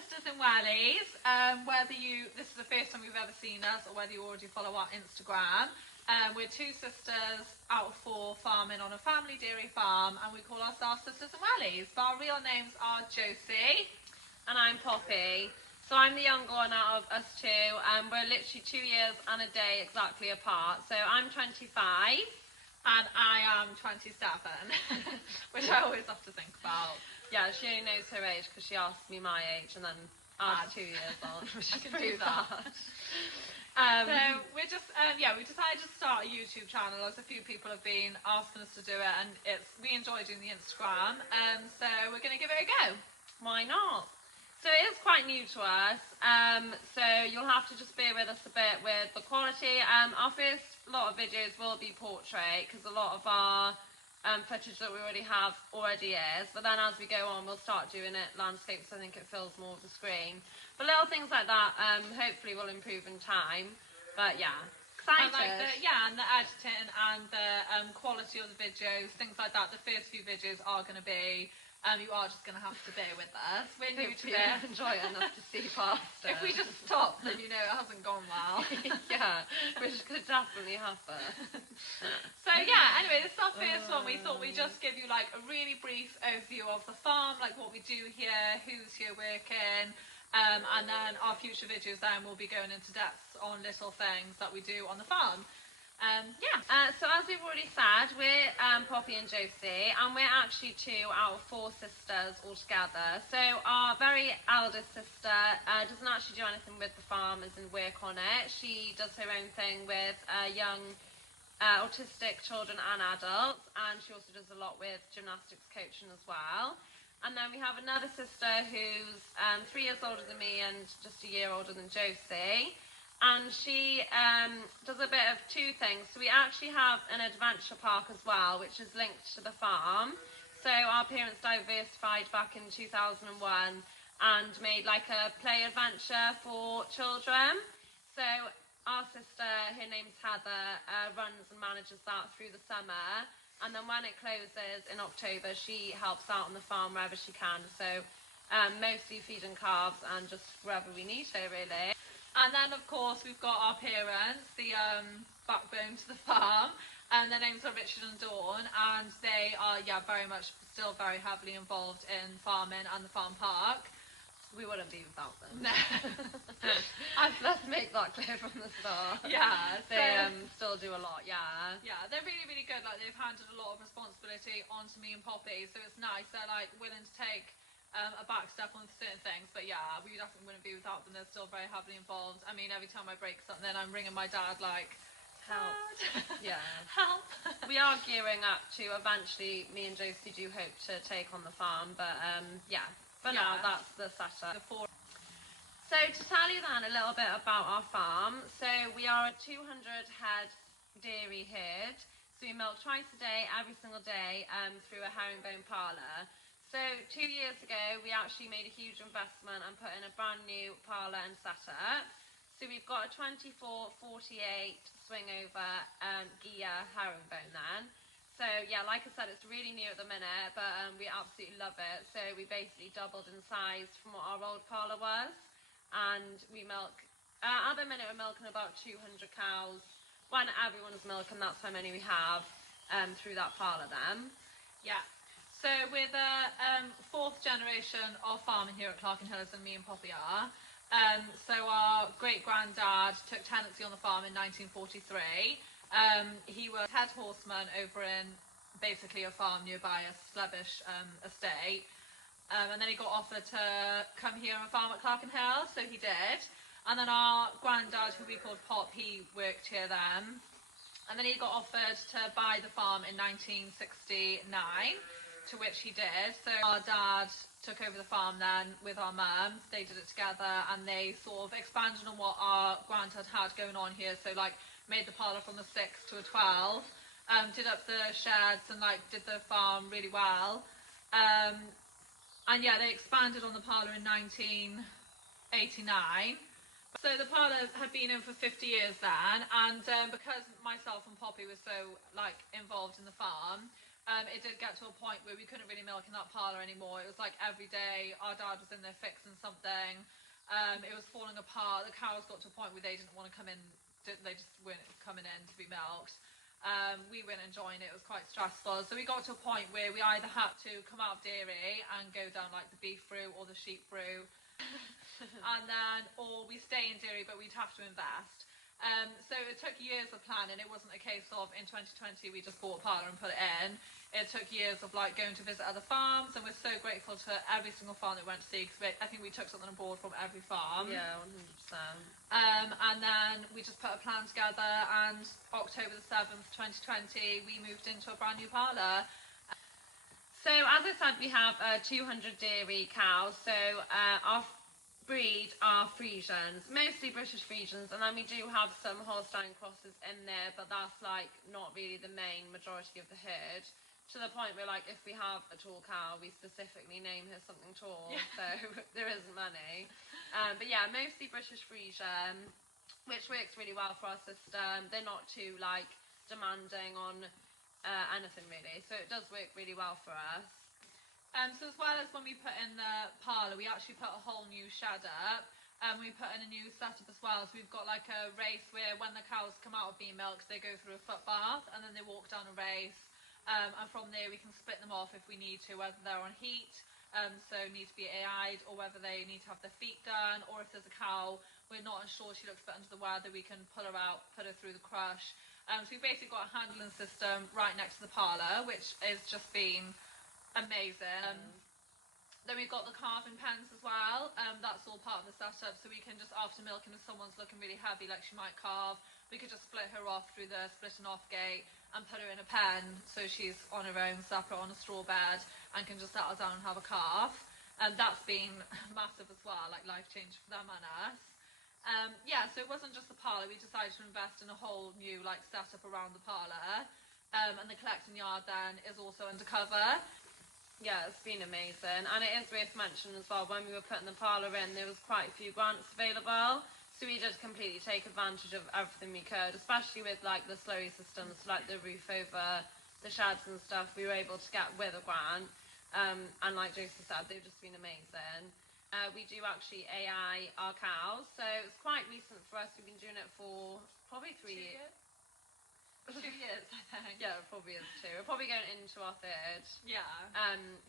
sisters in wellies. This is the first time you've ever seen us, or whether you already follow our Instagram. We're two sisters out of four farming on a family dairy farm, and we call ourselves Sisters in Wellies. But our real names are Josie. And I'm Poppy. So I'm the younger one out of us two, and we're literally 2 years and a day exactly apart. So I'm 25. And I am 27, which I always have to think about. Yeah, she only knows her age because she asked me my age and then adds 2 years on, which I is can pretty do that. bad. So we're just, we decided to start a YouTube channel, as a few people have been asking us to do it, and we enjoy doing the Instagram, so we're going to give it a go. Why not? So it is quite new to us, so you'll have to just bear with us a bit with the quality. Our first lot of videos will be portrait, because a lot of our footage that we already have is, but then as we go on we'll start doing it landscape, so I think it fills more of the screen. But little things like that hopefully will improve in time. But yeah, excited. And the editing and the quality of the videos, things like that. The first few videos are going to be, you are just going to have to bear with us. We're new to it. Enjoy it enough to see past it. If we just stop, then you know it hasn't gone well. Yeah, which could definitely happen. So yeah, anyway, this is our first one. We thought we'd just give you like a really brief overview of the farm, like what we do here, who's here working, and then our future videos then will be going into depth on little things that we do on the farm. So as we've already said, we're Poppy and Josie, and we're actually 2 out of 4 sisters altogether. So our very eldest sister doesn't actually do anything with the farm as in work on it. She does her own thing with young autistic children and adults, and she also does a lot with gymnastics coaching as well. And then we have another sister who's 3 years older than me and just a year older than Josie. And she does a bit of 2 things. So we actually have an adventure park as well, which is linked to the farm. So our parents diversified back in 2001 and made like a play adventure for children. So our sister, her name's Heather, runs and manages that through the summer. And then when it closes in October, she helps out on the farm wherever she can. So mostly feeding calves and just wherever we need her, really. And then, of course, we've got our parents, the backbone to the farm, and their names are Richard and Dawn, and they are, very much still very heavily involved in farming and the farm park. We wouldn't be without them. No. Let's make that clear from the start. Yeah. They still do a lot, yeah. Yeah, they're really, really good. Like, they've handed a lot of responsibility onto me and Poppy, so it's nice. They're, like, willing to take a back step on certain things, but yeah, we definitely wouldn't be without them. They're still very heavily involved. I mean, every time I break something, I'm ringing my dad like, help. Yeah. Help. We are gearing up to eventually, me and Josie do hope to take on the farm, but for now that's the setup. So to tell you then a little bit about our farm, so we are a 200 head dairy herd, so we milk twice a day, every single day, through a herringbone parlour. So 2 years ago, we actually made a huge investment and put in a brand new parlour and setup. So we've got a 24/48 swing over gear herringbone then. So yeah, like I said, it's really new at the minute, but we absolutely love it. So we basically doubled in size from what our old parlour was. And we milk, at the minute we're milking about 200 cows. When everyone's milking, that's how many we have through that parlour then. Yeah. So we're the 4th generation of farming here at Clerkenhills, and me and Poppy are. So our great-granddad took tenancy on the farm in 1943. He was head horseman over in basically a farm nearby, a Slebbish estate. And then he got offered to come here and farm at Clerkenhills, so he did. And then our granddad, who we called Pop, he worked here then. And then he got offered to buy the farm in 1969. To which he did. So our dad took over the farm then with our mum. They did it together, and they sort of expanded on what our granddad had going on here. So like made the parlour from a 6 to a 12, did up the sheds and like did the farm really well. And yeah, they expanded on the parlour in 1989. So the parlour had been in for 50 years then, and because myself and Poppy were so like involved in the farm, it did get to a point where we couldn't really milk in that parlour anymore. It was like every day our dad was in there fixing something. It was falling apart. The cows got to a point where they didn't want to come in. They just weren't coming in to be milked. We weren't enjoying it. It was quite stressful. So we got to a point where we either had to come out of dairy and go down like the beef route or the sheep route. And then, or we stay in dairy, but we'd have to invest. So it took years of planning. It wasn't a case of in 2020 we just bought a parlour and put it in. It took years of like going to visit other farms, and we're so grateful to every single farm that we went to see, because I think we took something on board from every farm. Yeah, 100%. And then we just put a plan together, and October the 7th, 2020, we moved into a brand new parlour. So as I said, we have 200 dairy cows. So our breed are Friesians, mostly British Friesians, and then we do have some Holstein crosses in there, but that's like not really the main majority of the herd. To the point where, like, if we have a tall cow, we specifically name her something tall, so there isn't many. But yeah, mostly British Friesian, which works really well for our system. They're not too like demanding on anything really, so it does work really well for us. So as well as when we put in the parlour, we actually put a whole new shed up, and we put in a new setup as well. So we've got like a race where when the cows come out of being milked, they go through a foot bath and then they walk down a race. And from there we can split them off if we need to, whether they're on heat, so need to be AI'd, or whether they need to have their feet done, or if there's a cow we're not unsure, she looks a bit under the weather, we can pull her out, put her through the crush. So we've basically got a handling system right next to the parlour, which has just been amazing. Then we've got the calving pens as well. That's all part of the setup, so we can just, after milking, if someone's looking really heavy, like she might calve, we could just split her off through the splitting off gate and put her in a pen, so she's on her own separate on a straw bed and can just settle down and have a calf. And that's been massive as well, like life change for them and us. Yeah, so it wasn't just the parlour, we decided to invest in a whole new like setup around the parlour. And the collecting yard then is also undercover. Yeah, it's been amazing, and it is worth mentioning as well, when we were putting the parlour in, there was quite a few grants available, so we did completely take advantage of everything we could, especially with like the slurry systems, like the roof over the sheds and stuff, we were able to get with a grant, and like Josie said, they've just been amazing. We do actually AI our cows, so it's quite recent for us. We've been doing it for probably 3 years. 2 years, I think. Yeah, it probably is 2. We're probably going into our 3rd Yeah.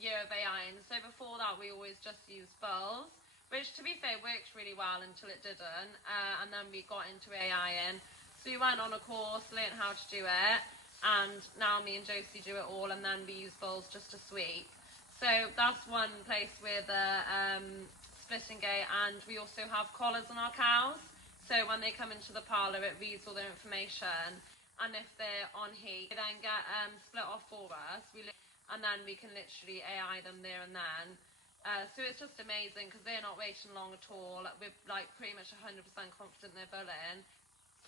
year of AI. And so before that, we always just used bulls, which to be fair worked really well until it didn't. And then we got into AI in. So we went on a course, learnt how to do it, and now me and Josie do it all. And then we use bulls just to sweep. So that's one place with a splitting gate, and we also have collars on our cows. So when they come into the parlour, it reads all their information. And if they're on heat, they then get split off for us, and then we can literally AI them there and then. So it's just amazing, because they're not waiting long at all. We're like pretty much 100% confident they're bulling,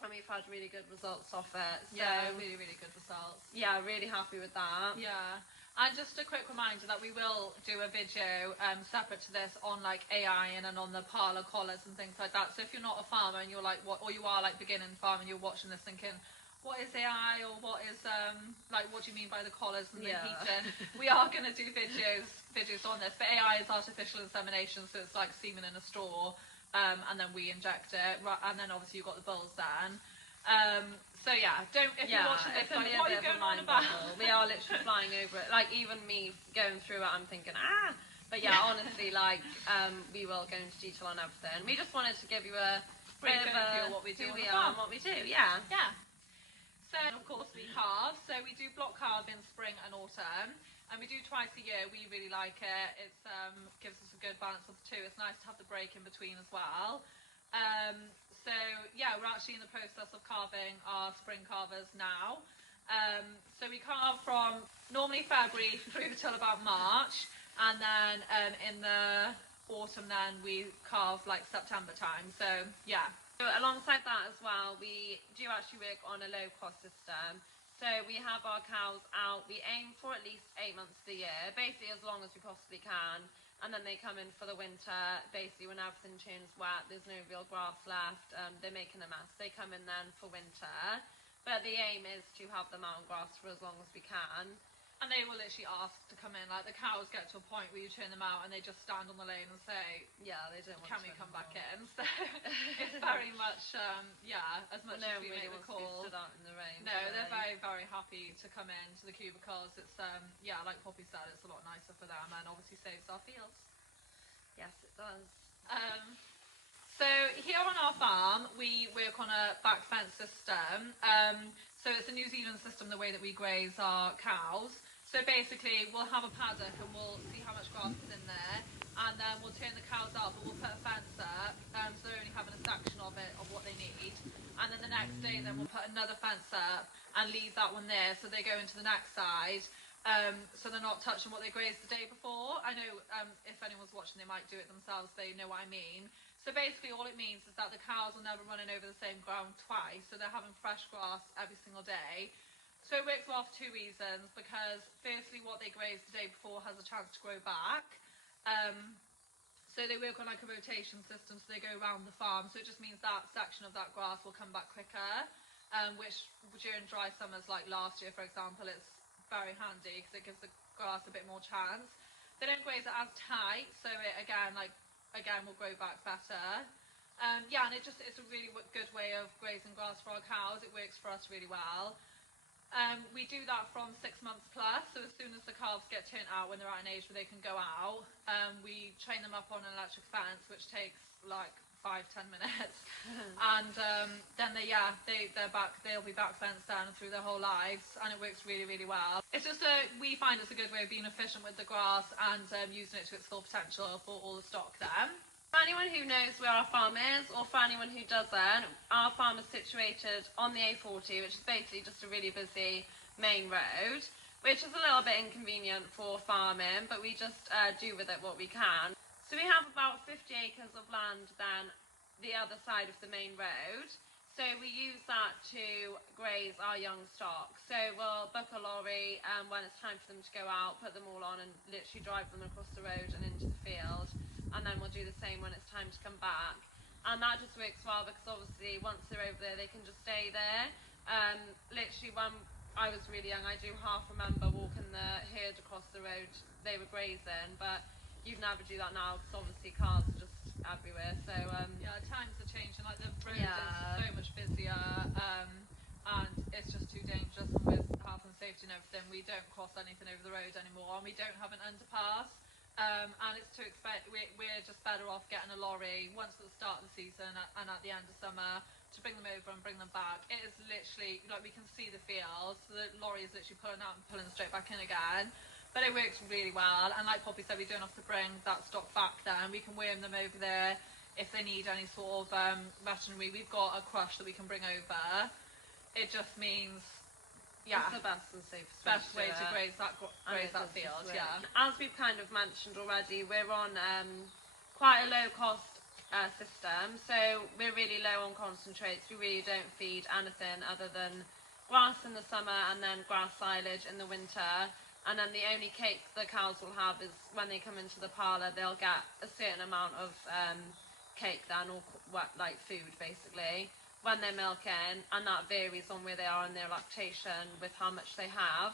and we've had really good results off it. So, yeah, really, really good results. Yeah, really happy with that. Yeah. And just a quick reminder that we will do a video separate to this on like AI and on the parlour collars and things like that. So if you're not a farmer and you're like, or you are like beginning farm and you're watching this thinking, what is AI, or what is like, what do you mean by the collars and the heating? We are going to do videos on this, but AI is artificial insemination, so it's like semen in a straw, and then we inject it, and then obviously you've got the bulls then. So yeah, if you're watching this, like, what are you going on about? We are literally flying over it. Like, even me going through it, I'm thinking, But yeah, honestly, like, we will go into detail on everything. We just wanted to give you a brief overview of what we do who we are and what we do. Yeah. Yeah. So of course we calve. So we do block calve in spring and autumn, and we do twice a year. We really like it. It gives us a good balance of the two. It's nice to have the break in between as well. So yeah, we're actually in the process of calving our spring calvers now. So we calve from normally February through till about March, and then in the autumn then we calve like September time. So yeah. So alongside that as well, we do actually work on a low-cost system. So we have our cows out. We aim for at least 8 months of the year, basically as long as we possibly can. And then they come in for the winter, basically when everything turns wet, there's no real grass left, they're making a mess. They come in then for winter. But the aim is to have them out on grass for as long as we can. And they will literally ask to come in. Like the cows get to a point where you turn them out and they just stand on the lane and say, Yeah, they don't want "Can to we come back anymore. in?" So it's very much, as much No as we one really make the wants to be call. stood out in the rain. No, do they're they? very, very happy to come into the cubicles. It's like Poppy said, it's a lot nicer for them and obviously saves our fields. Yes, it does. So here on our farm, we work on a back fence system. So it's a New Zealand system, the way that we graze our cows. So basically, we'll have a paddock and we'll see how much grass is in there, and then we'll turn the cows out, but we'll put a fence up, so they're only having a section of it of what they need. And then the next day, then we'll put another fence up and leave that one there, so they go into the next side. So they're not touching what they grazed the day before. I know if anyone's watching, they might do it themselves. They know what I mean. So basically all it means is that the cows are never running over the same ground twice, so they're having fresh grass every single day. So it works well for two reasons, because firstly what they grazed the day before has a chance to grow back. So they work on like a rotation system, so they go around the farm, so it just means that section of that grass will come back quicker, which during dry summers like last year for example, it's very handy because it gives the grass a bit more chance. They don't graze it as tight, so it again will grow back better. And it's a really good way of grazing grass for our cows. It works for us really well. We do that from 6 months plus, so as soon as the calves get turned out when they're at an age where they can go out, we train them up on an electric fence, which takes like 5-10 minutes. And then they're back, they'll be back fenced down through their whole lives, and it works really, really well. It's just we find it's a good way of being efficient with the grass and using it to its full potential for all the stock then. For anyone who knows where our farm is, or for anyone who doesn't, our farm is situated on the A40, which is basically just a really busy main road, which is a little bit inconvenient for farming, but we just do with it what we can. So we have about 50 acres of land then the other side of the main road. So we use that to graze our young stock. So we'll book a lorry when it's time for them to go out, put them all on and literally drive them across the road and into the field. And then we'll do the same when it's time to come back. And that just works well because obviously once they're over there, they can just stay there. Literally when I was really young, I do half remember walking the herd across the road. They were grazing, but you'd never do that now because obviously cars are just everywhere. So times are changing. Like the road is so much busier, and it's just too dangerous. And with health and safety and everything, we don't cross anything over the road anymore, and we don't have an underpass. And it's too expensive. We're just better off getting a lorry once at the start of the season and at the end of summer to bring them over and bring them back. It is literally like we can see the fields. So the lorry is literally pulling out and pulling straight back in again. But it works really well, and like Poppy said, we don't have to bring that stock back then. We can worm them over there if they need any sort of veterinary. We've got a crush that we can bring over. It just means, it's the best and safest way to graze that field. Yeah. As we've kind of mentioned already, we're on quite a low cost system, so we're really low on concentrates. We really don't feed anything other than grass in the summer and then grass silage in the winter. And then the only cake the cows will have is when they come into the parlour, they'll get a certain amount of cake then, or like food basically, when they're milking, and that varies on where they are in their lactation with how much they have.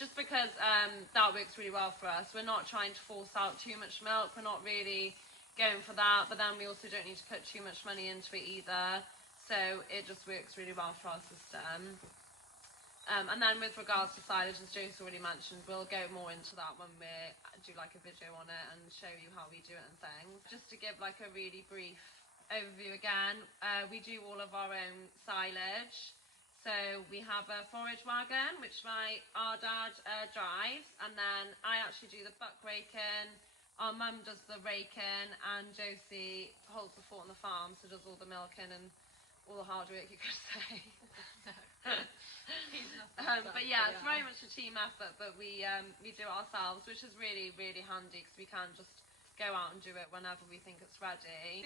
Just because that works really well for us. We're not trying to force out too much milk, we're not really going for that, but then we also don't need to put too much money into it either. So it just works really well for our system. And then with regards to silage, as Josie already mentioned, we'll go more into that when we do like a video on it and show you how we do it and things. Just to give like a really brief overview again, we do all of our own silage. So we have a forage wagon, which our dad drives, and then I actually do the buck raking. Our mum does the raking, and Josie holds the fort on the farm, so does all the milking and all the hard work, you could say. But yeah, it's very much a team effort, but we do it ourselves, which is really, really handy because we can just go out and do it whenever we think it's ready.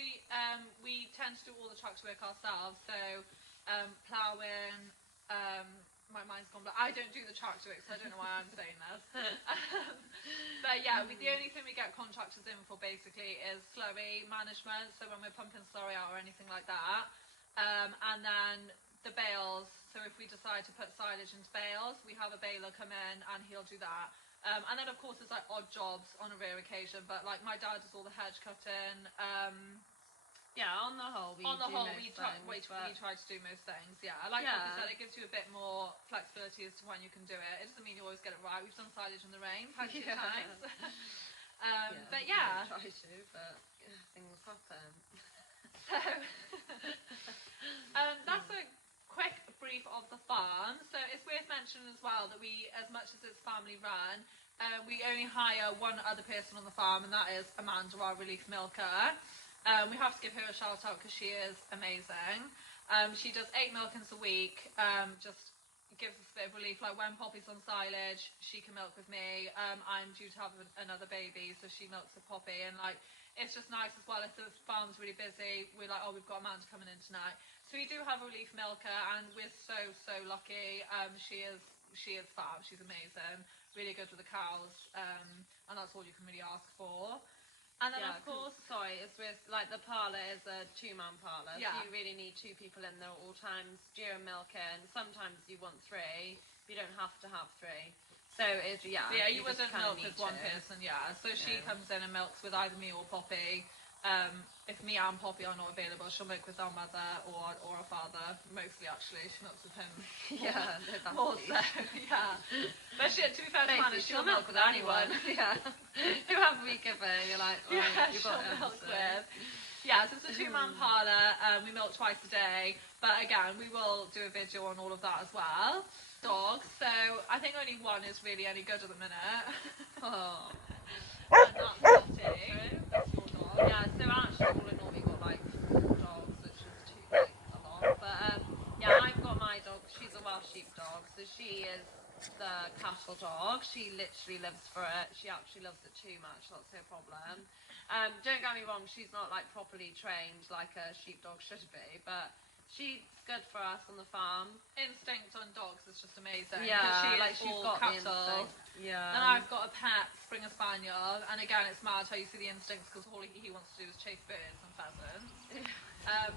We tend to do all the tractor work ourselves, so ploughing, my mind's gone blank. I don't do the tractor work, so I don't know why I'm saying this. But yeah, the only thing we get contractors in for basically is slurry management, so when we're pumping slurry out or anything like that. And then the bales, So if we decide to put silage into bales, we have a baler come in and he'll do that. And then of course there's like odd jobs on a rare occasion, but like my dad does all the hedge cutting. Yeah, on the whole, we try to do most things. Yeah, like you said, it gives you a bit more flexibility as to when you can do it. It doesn't mean you always get it right. We've done silage in the rain plenty of times. But yeah, try to, but things happen. So that's a quick brief of the farm. So it's worth mentioning as well that we, as much as it's family run, we only hire one other person on the farm, and that is Amanda, our relief milker. We have to give her a shout out because she is amazing. She does 8 milkings a week, just gives us a bit of relief. Like when Poppy's on silage, she can milk with me. I'm due to have another baby, so she milks with Poppy, and like it's just nice as well if the farm's really busy. We're like, oh, we've got Amanda coming in tonight. So we do have a relief milker, and we're so lucky. She is fab. She's amazing. Really good with the cows, and that's all you can really ask for. And then of course, it's with like the parlour is a 2-man parlour, yeah. So you really need 2 people in there at all times during milking. Sometimes you want 3, but you don't have to have 3. So it's you wouldn't milk with one person, So she comes in and milks with either me or Poppy. If me and Poppy are not available, she'll milk with our mother or our father. Mostly, actually, she milks with him. More so, yeah. But to be fair to Hannah, she'll milk with anyone. Whoever we give her, you're like, oh, you've got she'll milk with. Yeah, so it's a 2-man parlour. We milk twice a day, but again, we will do a video on all of that as well. Dogs, so I think only one is really any good at the minute. Oh. And that's Lottie. That's your dog. Yeah, so actually all in all we got like 4 dogs, which is a lot. But I've got my dog, she's a Welsh sheepdog, so she is the cattle dog. She literally lives for it. She actually loves it too much, that's her problem. Don't get me wrong, she's not like properly trained like a sheepdog should be, but she's good for us on the farm. Instinct on dogs is just amazing. Yeah, she's got cattle. the instinct. Yeah. And I've got a pet Springer Spaniel, and again, it's mad how you see the instincts because all he wants to do is chase birds and pheasants.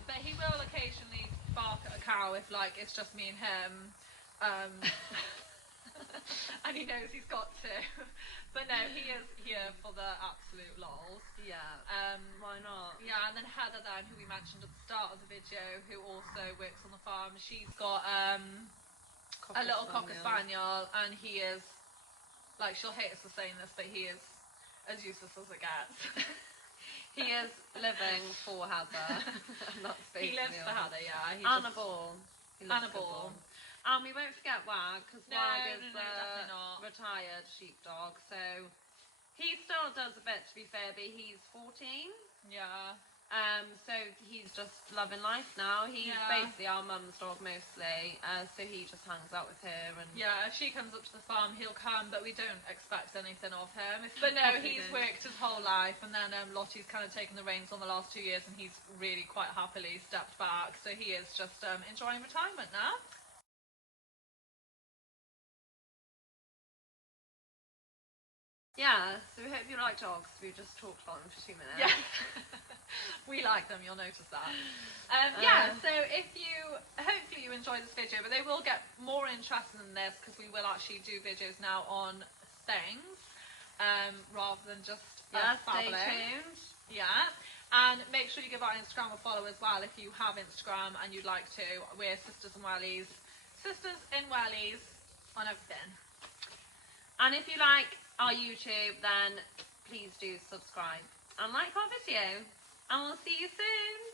But he will occasionally bark at a cow if like it's just me and him. And he knows he's got to. But no, he is here for the absolute lols. Yeah. Why not? Yeah, and then Heather then, who we mentioned at the start of the video, who also works on the farm, she's got a little Cocker Spaniel, and he is, like, she'll hate us for saying this, but he is as useless as it gets. He is living for Heather. He lives for Heather, yeah. And a ball. And a ball. And we won't forget Wag, because Wag is definitely not. Retired sheepdog, so he still does a bit, to be fair, but he's 14. Yeah. So he's just loving life now. He's basically our mum's dog mostly, so he just hangs out with her. And yeah, if she comes up to the farm, he'll come, but we don't expect anything of him. But no, he's worked his whole life, and then Lottie's kind of taken the reins on the last 2 years, and he's really quite happily stepped back. So he is just enjoying retirement now. Yeah, so we hope you like dogs. We just talked about them for 2 minutes. Yeah. We like them, you'll notice that. So if hopefully you enjoyed this video, but they will get more interesting than this because we will actually do videos now on things rather than just stay tuned. Yeah. And make sure you give our Instagram a follow as well if you have Instagram and you'd like to. We're Sisters in Wellies. Sisters in Wellies on everything. And if you like our YouTube, then please do subscribe and like our video. And we'll see you soon.